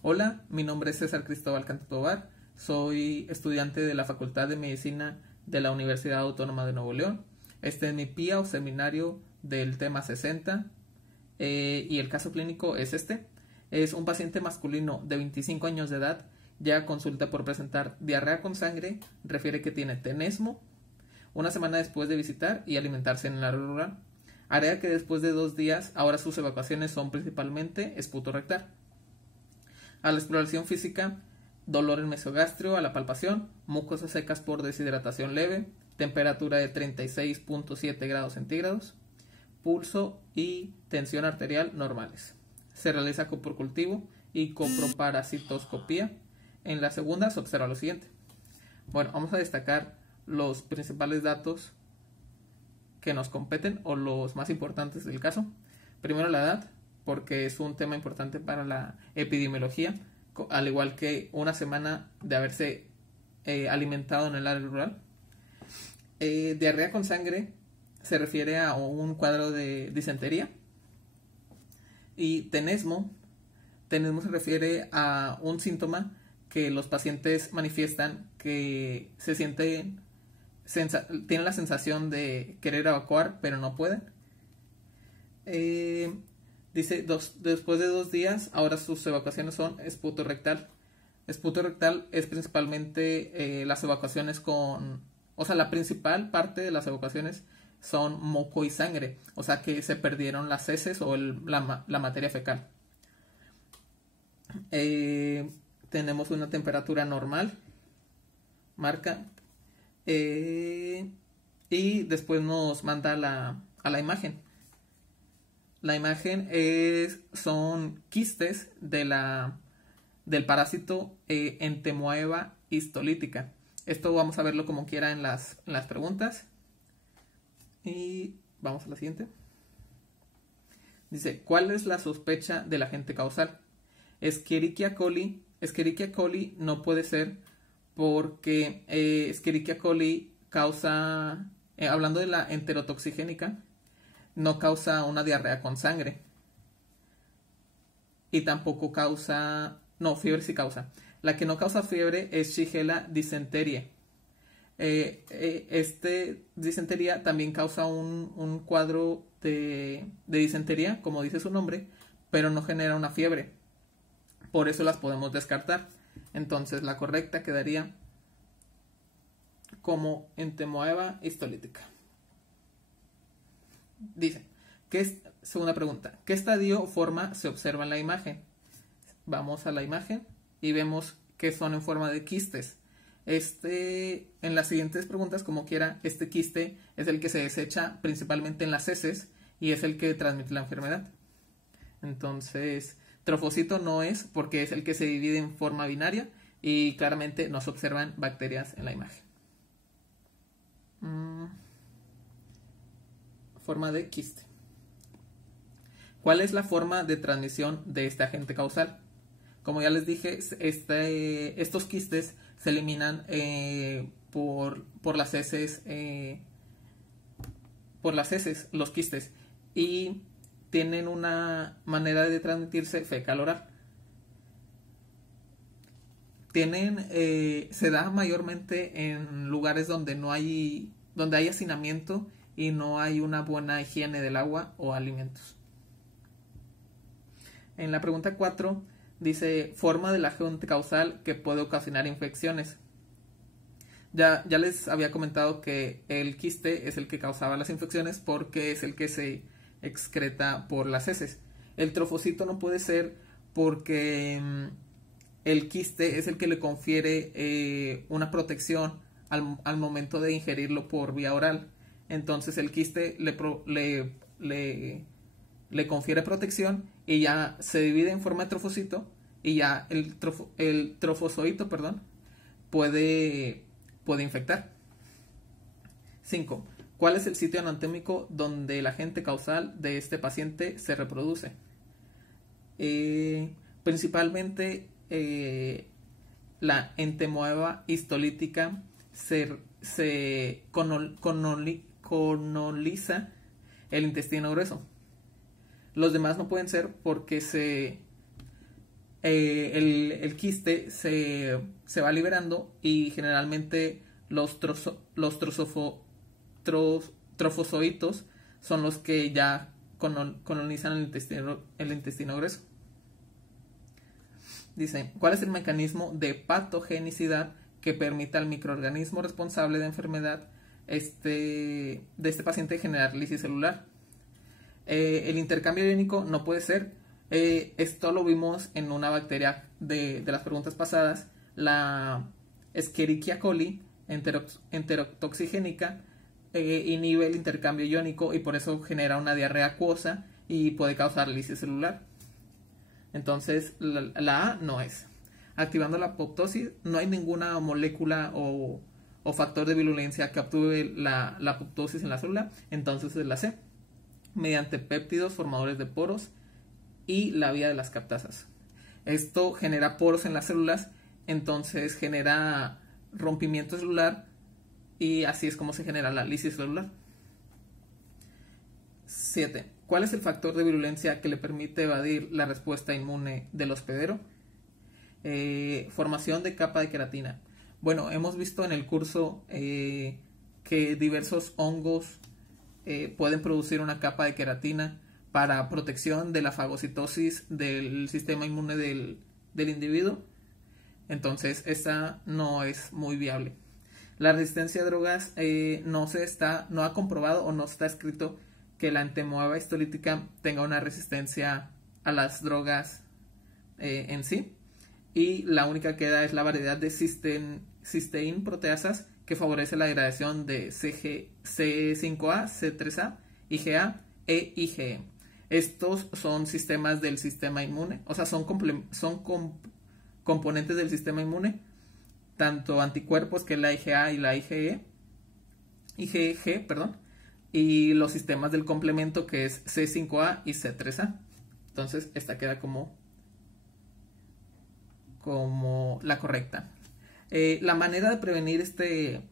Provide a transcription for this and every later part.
Hola, mi nombre es César Cristóbal Canto Tovar, soy estudiante de la Facultad de Medicina de la Universidad Autónoma de Nuevo León. Este es mi PIA o seminario del tema 60 y el caso clínico es este. Es un paciente masculino de 25 años de edad, ya consulta por presentar diarrea con sangre, refiere que tiene tenesmo, una semana después de visitar y alimentarse en el área rural. Área que después de 2 días, ahora sus evacuaciones son principalmente esputo rectal. A la exploración física, dolor en mesogastrio a la palpación, mucosas secas por deshidratación leve, temperatura de 36.7 grados centígrados, pulso y tensión arterial normales. Se realiza coprocultivo y coproparasitoscopía. En la segunda se observa lo siguiente. Bueno, vamos a destacar los principales datos que nos competen o los más importantes del caso. Primero la edad, porque es un tema importante para la epidemiología, al igual que una semana de haberse alimentado en el área rural. Diarrea con sangre se refiere a un cuadro de disentería. Y tenesmo se refiere a un síntoma que los pacientes manifiestan que tienen la sensación de querer evacuar pero no pueden. Dice, después de 2 días, ahora sus evacuaciones son esputo rectal. Esputo rectal es principalmente las evacuaciones la principal parte de las evacuaciones son moco y sangre, o sea que se perdieron las heces o la materia fecal. Tenemos una temperatura normal, marca, y después nos manda a la imagen. La imagen son quistes del parásito Entamoeba histolítica. Esto vamos a verlo como quiera en las preguntas. Y vamos a la siguiente. Dice, ¿cuál es la sospecha del agente causal? Escherichia coli. Escherichia coli no puede ser porque Escherichia coli causa, hablando de la enterotoxigénica, no causa una diarrea con sangre. Y tampoco causa, no, fiebre sí causa. La que no causa fiebre es Shigella dysenterie. Disentería también causa un cuadro de disentería, como dice su nombre, pero no genera una fiebre. Por eso las podemos descartar. Entonces la correcta quedaría como Entamoeba histolítica. Dice, segunda pregunta, ¿qué estadio o forma se observa en la imagen? Vamos a la imagen y vemos que son en forma de quistes. En las siguientes preguntas, como quiera, este quiste es el que se desecha principalmente en las heces y es el que transmite la enfermedad. Entonces, trofocito no es porque es el que se divide en forma binaria y claramente no se observan bacterias en la imagen. Forma de quiste. ¿Cuál es la forma de transmisión de este agente causal? Como ya les dije, estos quistes se eliminan por las heces, los quistes, y tienen una manera de transmitirse fecal oral. Se da mayormente en lugares donde hay hacinamiento y no hay una buena higiene del agua o alimentos. En la pregunta 4 dice, forma del agente causal que puede ocasionar infecciones. Ya les había comentado que el quiste es el que causaba las infecciones porque es el que se excreta por las heces. El trofocito no puede ser porque el quiste es el que le confiere una protección al momento de ingerirlo por vía oral. Entonces el quiste le confiere protección y ya se divide en forma de trofocito y ya el trofozoito, puede infectar. 5. ¿Cuál es el sitio anatómico donde el agente causal de este paciente se reproduce? Principalmente la Entamoeba histolítica se coloniza el intestino grueso. Los demás no pueden ser porque el quiste se va liberando y generalmente los trofozoitos son los que ya colonizan el intestino grueso. Dice, ¿cuál es el mecanismo de patogenicidad que permite al microorganismo responsable de enfermedad de este paciente generar lisis celular? El intercambio iónico no puede ser. Esto lo vimos en una bacteria de las preguntas pasadas, la Escherichia coli enterotoxigénica, inhibe el intercambio iónico y por eso genera una diarrea acuosa y puede causar lisis celular. Entonces la A no es. Activando la apoptosis, no hay ninguna molécula o factor de virulencia que actúe la apoptosis en la célula, entonces es la C, mediante péptidos formadores de poros y la vía de las captasas. Esto genera poros en las células, entonces genera rompimiento celular y así es como se genera la lisis celular. 7. ¿Cuál es el factor de virulencia que le permite evadir la respuesta inmune del hospedero? Formación de capa de queratina. Bueno, hemos visto en el curso que diversos hongos pueden producir una capa de queratina para protección de la fagocitosis del sistema inmune del individuo. Entonces, esta no es muy viable. La resistencia a drogas no ha comprobado o no está escrito que la entemoeba histolítica tenga una resistencia a las drogas en sí. Y la única que queda es la variedad de cisteína proteasas que favorece la degradación de C5A, C3A, IgA e IgE. Estos son sistemas del sistema inmune, o sea, son componentes del sistema inmune, tanto anticuerpos que es la IgA y la IgG, y los sistemas del complemento que es C5A y C3A. Entonces, esta queda como la correcta. La manera de prevenir este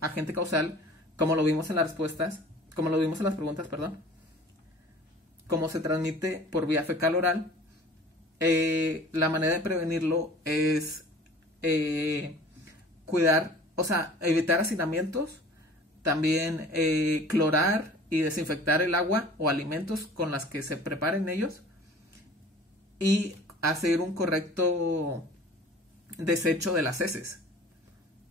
agente causal, como lo vimos en las preguntas, como se transmite por vía fecal oral, la manera de prevenirlo es cuidar, o sea, evitar hacinamientos, también clorar y desinfectar el agua o alimentos con las que se preparen ellos y hacer un correcto desecho de las heces.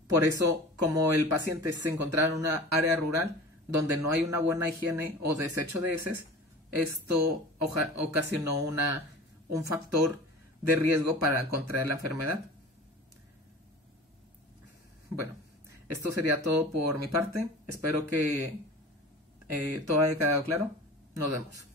Por eso, como el paciente se encontraba en una área rural donde no hay una buena higiene o desecho de heces, esto ocasionó un factor de riesgo para contraer la enfermedad. Bueno, esto sería todo por mi parte. Espero que todo haya quedado claro. Nos vemos.